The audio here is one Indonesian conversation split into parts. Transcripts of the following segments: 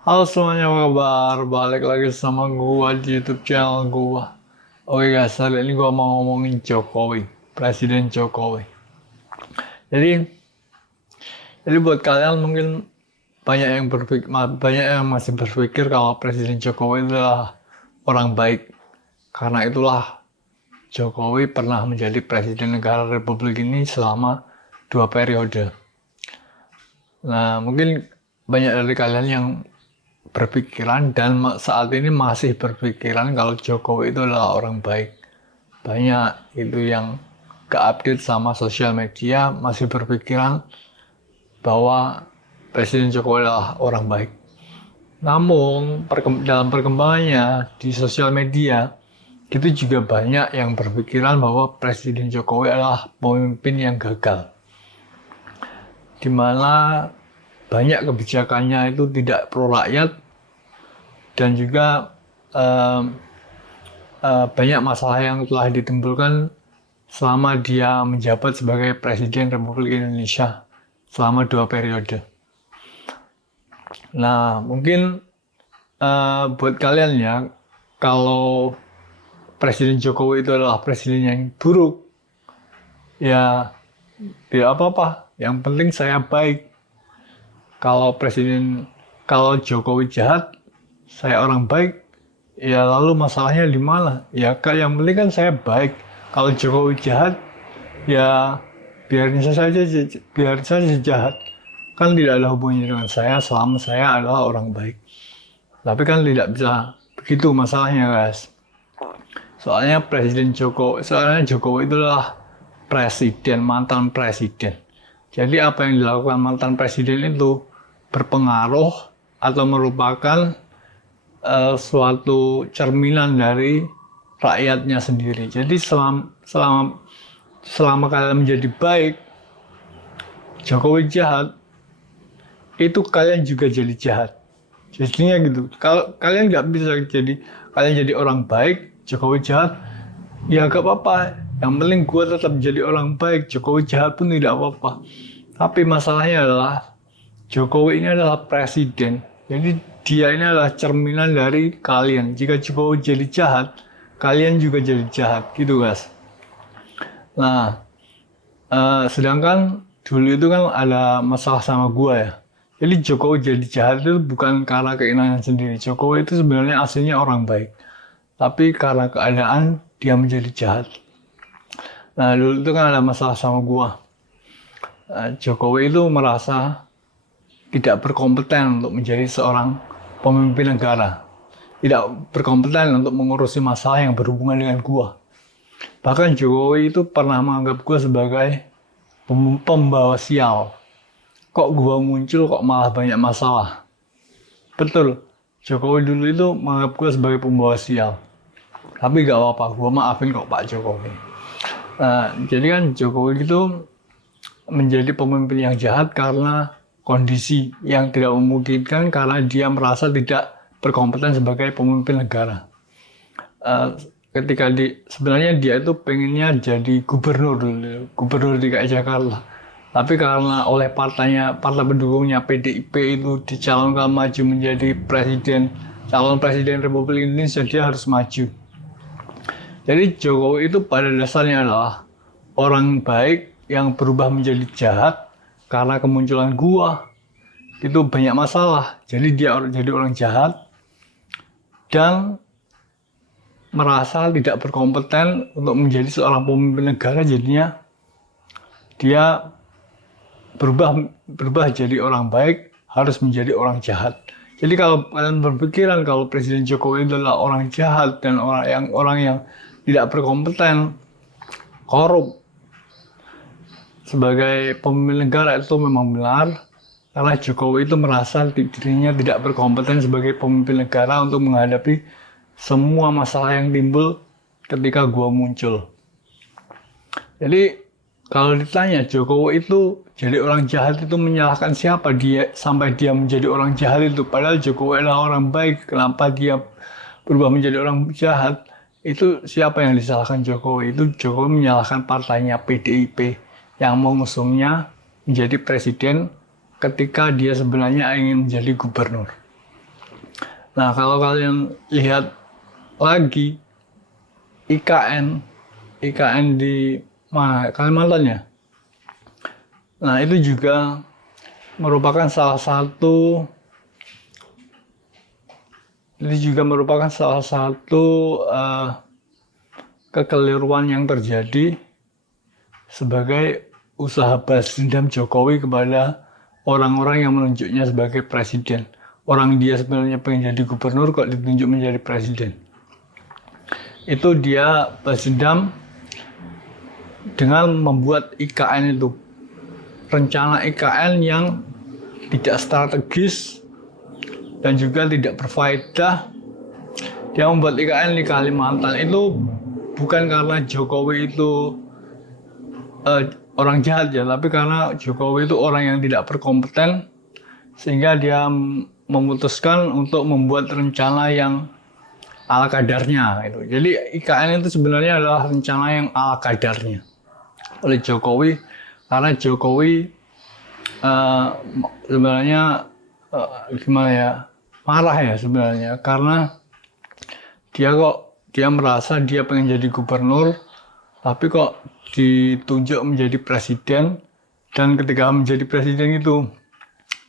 Halo semuanya, apa kabar? Balik lagi sama gua di YouTube channel gua. Oke guys, hari ini gua mau ngomongin Jokowi, Presiden Jokowi. Jadi, jadi buat kalian mungkin banyak yang masih berpikir kalau Presiden Jokowi adalah orang baik. Karena itulah Jokowi pernah menjadi Presiden negara Republik ini selama 2 periode. Nah, mungkin banyak dari kalian yang berpikiran dan saat ini masih berpikiran kalau Jokowi itu adalah orang baik. Banyak itu yang ke-update sama sosial media masih berpikiran bahwa Presiden Jokowi adalah orang baik. Namun dalam perkembangannya di sosial media itu juga banyak yang berpikiran bahwa Presiden Jokowi adalah pemimpin yang gagal, di mana banyak kebijakannya itu tidak pro rakyat dan juga eh, banyak masalah yang telah ditimbulkan selama dia menjabat sebagai Presiden Republik Indonesia selama 2 periode. Nah, mungkin buat kalian ya, kalau Presiden Jokowi itu adalah presiden yang buruk, ya tidak apa-apa. Yang penting saya baik. Kalau kalau Jokowi jahat, saya orang baik, ya lalu masalahnya di mana? Ya kak, yang penting kan saya baik. Kalau Jokowi jahat, ya biarin saja jahat. Kan tidak ada hubungannya dengan saya selama saya adalah orang baik. Tapi kan tidak bisa begitu masalahnya guys. Soalnya Jokowi itu adalah presiden, mantan presiden. Jadi apa yang dilakukan mantan presiden itu berpengaruh atau merupakan suatu cerminan dari rakyatnya sendiri. Jadi selama kalian menjadi baik, Jokowi jahat, itu kalian juga jadi jahat. Jadinya gitu. Kalau kalian nggak bisa kalian jadi orang baik, Jokowi jahat, ya gak apa-apa. Yang penting gue tetap jadi orang baik, Jokowi jahat pun tidak apa-apa. Tapi masalahnya adalah Jokowi ini adalah presiden. Jadi dia ini adalah cerminan dari kalian. Jika Jokowi jadi jahat, kalian juga jadi jahat. Gitu guys. Nah, sedangkan dulu itu kan ada masalah sama gua ya. Jadi Jokowi jadi jahat itu bukan karena keinginan sendiri. Jokowi itu sebenarnya aslinya orang baik. Tapi karena keadaan dia menjadi jahat. Nah dulu itu kan ada masalah sama gua. Jokowi itu merasa tidak berkompeten untuk menjadi seorang pemimpin negara. Tidak berkompeten untuk mengurusi masalah yang berhubungan dengan gua. Bahkan Jokowi itu pernah menganggap gua sebagai pembawa sial. Kok gua muncul kok malah banyak masalah. Betul, Jokowi dulu itu menganggap gua sebagai pembawa sial. Tapi gak apa-apa, gua maafin kok Pak Jokowi. Jadi kan Jokowi itu menjadi pemimpin yang jahat karena kondisi yang tidak memungkinkan karena dia merasa tidak berkompeten sebagai pemimpin negara. Sebenarnya dia itu pengennya jadi gubernur dulu, gubernur DKI Jakarta. Tapi karena oleh partai pendukungnya PDIP itu dicalonkan maju menjadi calon presiden Republik Indonesia, dia harus maju. Jadi Jokowi itu pada dasarnya adalah orang baik yang berubah menjadi jahat karena kemunculan gua. Itu banyak masalah. Jadi dia jadi orang jahat dan merasa tidak berkompeten untuk menjadi seorang pemimpin negara, jadinya dia berubah jadi orang baik harus menjadi orang jahat. Jadi kalau kalian berpikiran kalau Presiden Jokowi adalah orang jahat dan orang yang tidak berkompeten, korup sebagai pemimpin negara, itu memang benar karena Jokowi itu merasa dirinya tidak berkompeten sebagai pemimpin negara untuk menghadapi semua masalah yang timbul ketika gua muncul. Jadi kalau ditanya Jokowi itu jadi orang jahat itu menyalahkan siapa dia sampai dia menjadi orang jahat itu, padahal Jokowi adalah orang baik, kenapa dia berubah menjadi orang jahat? Itu siapa yang disalahkan Jokowi? Itu Jokowi menyalahkan partainya PDIP yang mengusungnya menjadi presiden ketika dia sebenarnya ingin menjadi gubernur. Nah, kalau kalian lihat lagi IKN di mana Kalimantan ya. Nah, itu juga merupakan salah satu kekeliruan yang terjadi sebagai usaha balas dendam Jokowi kepada orang-orang yang menunjuknya sebagai presiden. Orang dia sebenarnya pengen jadi gubernur kok ditunjuk menjadi presiden. Itu dia balas dendam dengan membuat IKN itu. Rencana IKN yang tidak strategis dan juga tidak berfaedah. Dia membuat IKN di Kalimantan itu bukan karena Jokowi itu orang jahat ya, tapi karena Jokowi itu orang yang tidak berkompeten, sehingga dia memutuskan untuk membuat rencana yang ala kadarnya. Gitu. Jadi IKN itu sebenarnya adalah rencana yang ala kadarnya oleh Jokowi, karena Jokowi sebenarnya gimana ya, marah ya sebenarnya, karena dia merasa dia pengen jadi gubernur, tapi kok ditunjuk menjadi presiden, dan ketika menjadi presiden itu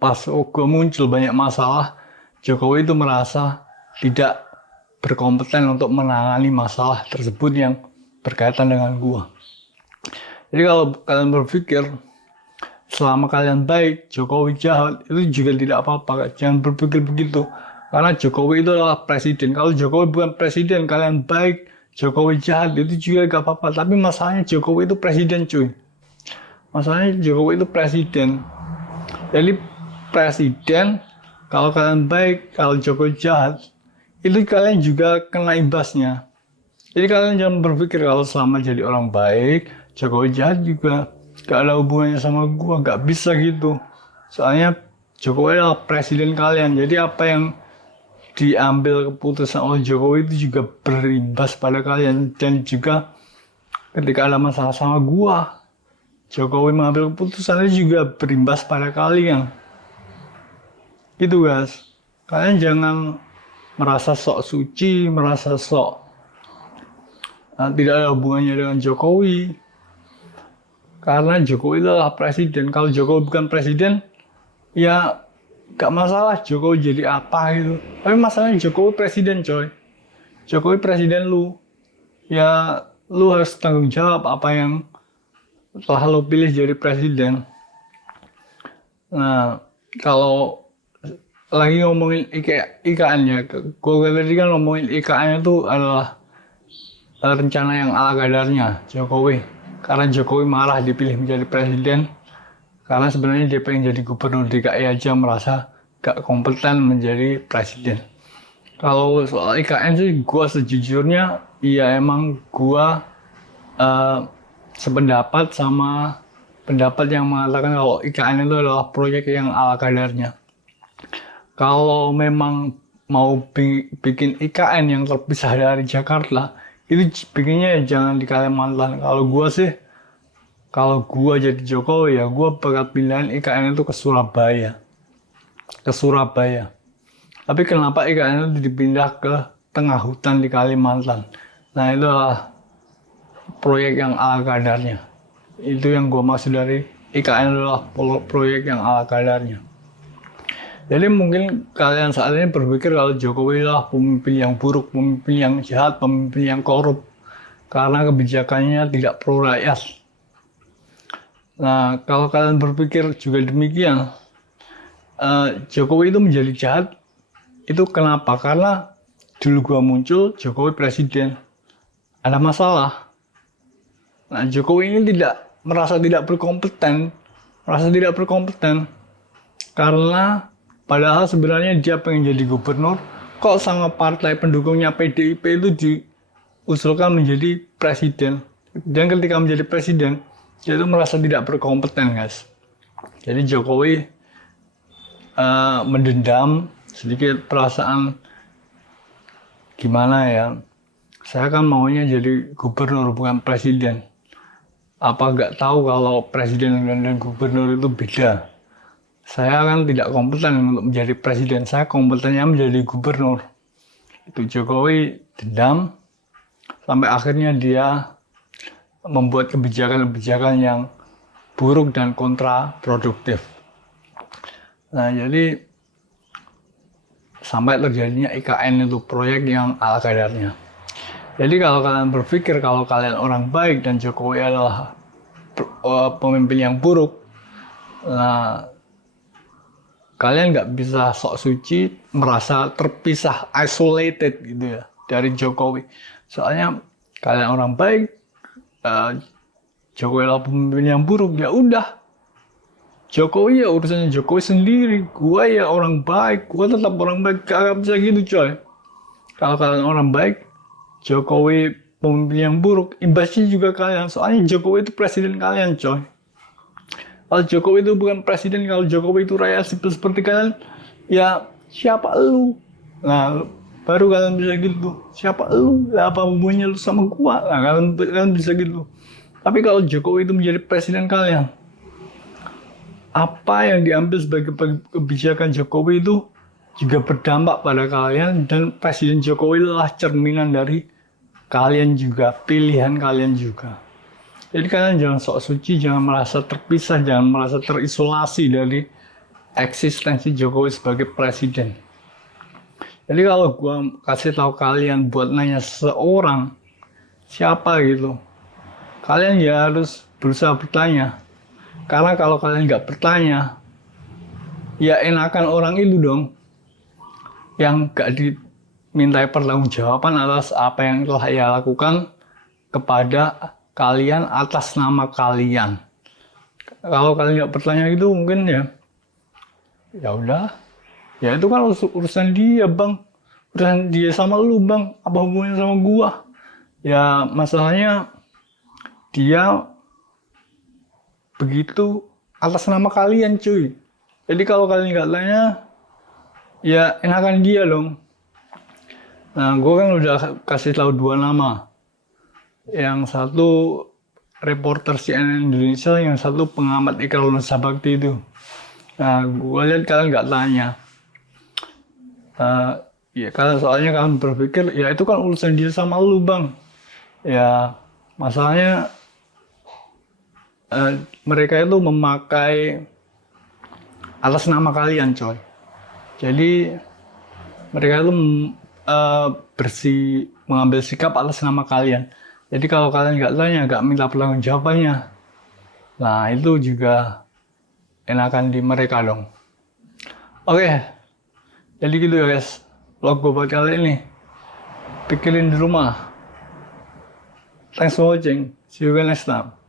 pas muncul banyak masalah, Jokowi itu merasa tidak berkompeten untuk menangani masalah tersebut yang berkaitan dengan gua. Jadi kalau kalian berpikir selama kalian baik, Jokowi jahat, itu juga tidak apa-apa. Jangan berpikir begitu. Karena Jokowi itu adalah presiden. Kalau Jokowi bukan presiden, kalian baik, Jokowi jahat, itu juga gak apa-apa. Tapi masalahnya Jokowi itu presiden, cuy. Masalahnya Jokowi itu presiden. Jadi presiden, kalau kalian baik, kalau Jokowi jahat, itu kalian juga kena imbasnya. Jadi kalian jangan berpikir kalau selama jadi orang baik, Jokowi jahat juga gak ada hubungannya sama gua, gak bisa gitu. Soalnya Jokowi adalah presiden kalian, jadi apa yang diambil keputusan oleh Jokowi itu juga berimbas pada kalian. Dan juga ketika ada masalah sama gua, Jokowi mengambil keputusan itu juga berimbas pada kalian. Gitu guys, kalian jangan merasa sok suci, merasa sok tidak ada hubungannya dengan Jokowi. Karena Jokowi adalah presiden. Kalau Jokowi bukan presiden, ya gak masalah Jokowi jadi apa gitu. Tapi masalahnya Jokowi presiden, coy. Jokowi presiden lu. Ya lu harus tanggung jawab apa yang telah lu pilih jadi presiden. Nah, kalau lagi ngomongin IKN ya, gue tadi kan ngomongin IKN itu adalah rencana yang ala kadarnya Jokowi. Karena Jokowi marah dipilih menjadi presiden, karena sebenarnya dia pengen jadi gubernur DKI aja merasa gak kompeten menjadi presiden. Kalau soal IKN sih, gue sejujurnya, iya emang gue sependapat sama pendapat yang mengatakan kalau IKN itu adalah proyek yang ala kadarnya. Kalau memang mau bikin IKN yang terpisah dari Jakarta, itu bikinnya ya jangan di Kalimantan. Kalau gua jadi Jokowi ya, gua bakal pindahin IKN itu ke Surabaya. Tapi kenapa IKN itu dipindah ke tengah hutan di Kalimantan? Nah, itu adalah proyek yang ala kadarnya. Itu yang gua maksud dari IKN adalah proyek yang ala kadarnya. Jadi mungkin kalian saat ini berpikir kalau Jokowi adalah pemimpin yang buruk, pemimpin yang jahat, pemimpin yang korup, karena kebijakannya tidak pro rakyat. Nah, kalau kalian berpikir juga demikian, Jokowi itu menjadi jahat, itu kenapa? Karena dulu gua muncul, Jokowi presiden, ada masalah. Nah, Jokowi ini merasa tidak berkompeten, karena padahal sebenarnya dia pengen jadi gubernur, kok sama partai pendukungnya PDIP itu diusulkan menjadi presiden. Dan ketika menjadi presiden, dia itu merasa tidak berkompeten, guys. Jadi Jokowi mendendam sedikit perasaan, gimana ya, saya kan maunya jadi gubernur bukan presiden. Apa nggak tahu kalau presiden dan gubernur itu beda? saya kan tidak kompeten untuk menjadi presiden, saya kompetennya menjadi gubernur. Itu Jokowi dendam, sampai akhirnya dia membuat kebijakan-kebijakan yang buruk dan kontraproduktif. Nah, jadi sampai terjadinya IKN itu, proyek yang ala kadarnya. Jadi kalau kalian berpikir kalau kalian orang baik dan Jokowi adalah pemimpin yang buruk, nah, kalian nggak bisa sok suci merasa terpisah, isolated gitu ya dari Jokowi. Soalnya kalian orang baik, Jokowi adalah pemimpin yang buruk, ya udah. Jokowi ya urusannya Jokowi sendiri. Gua ya orang baik, gua tetap orang baik. Gak bisa gitu coy. Kalau kalian orang baik, Jokowi pemimpin yang buruk, imbasnya juga kalian. Soalnya Jokowi itu presiden kalian coy. Kalau Jokowi itu bukan presiden, kalau Jokowi itu rakyat sipil seperti kalian, ya siapa lu? Nah, baru kalian bisa gitu. Siapa lu? Lah, apa hubungannya lu sama gua? Nah, kalian bisa gitu. Tapi kalau Jokowi itu menjadi presiden kalian, apa yang diambil sebagai kebijakan Jokowi itu juga berdampak pada kalian, dan presiden Jokowi adalah cerminan dari kalian juga, pilihan kalian juga. Jadi kalian jangan sok suci, jangan merasa terpisah, jangan merasa terisolasi dari eksistensi Jokowi sebagai presiden. Jadi kalau gua kasih tahu kalian buat nanya seseorang siapa gitu, kalian ya harus berusaha bertanya. Karena kalau kalian nggak bertanya, ya enakan orang itu dong yang nggak dimintai pertanggungjawaban atas apa yang telah ia lakukan kepada kalian atas nama kalian. Kalau kalian nggak bertanya gitu, mungkin ya udah, ya itu kan urusan dia bang, urusan dia sama lu bang, apa hubungannya sama gua? Ya masalahnya dia begitu atas nama kalian cuy. Jadi kalau kalian nggak tanya, ya enakan dia dong. Nah, gue kan udah kasih tahu 2 nama. Yang satu reporter CNN Indonesia, yang satu pengamat Ikral Nusa-Bakti itu. Nah, gue lihat kalian nggak tanya. Ya kalian soalnya kalian berpikir, ya itu kan urusan dia sama lu bang. Ya masalahnya mereka itu memakai atas nama kalian coy. Jadi mereka itu mengambil sikap atas nama kalian. Jadi kalau kalian nggak tanya, nggak minta pertanggungjawabannya, nah itu juga enakan di mereka dong. Oke, jadi gitu ya guys, vlog gue buat kali ini. Pikirin di rumah. Thanks for watching. See you again next time.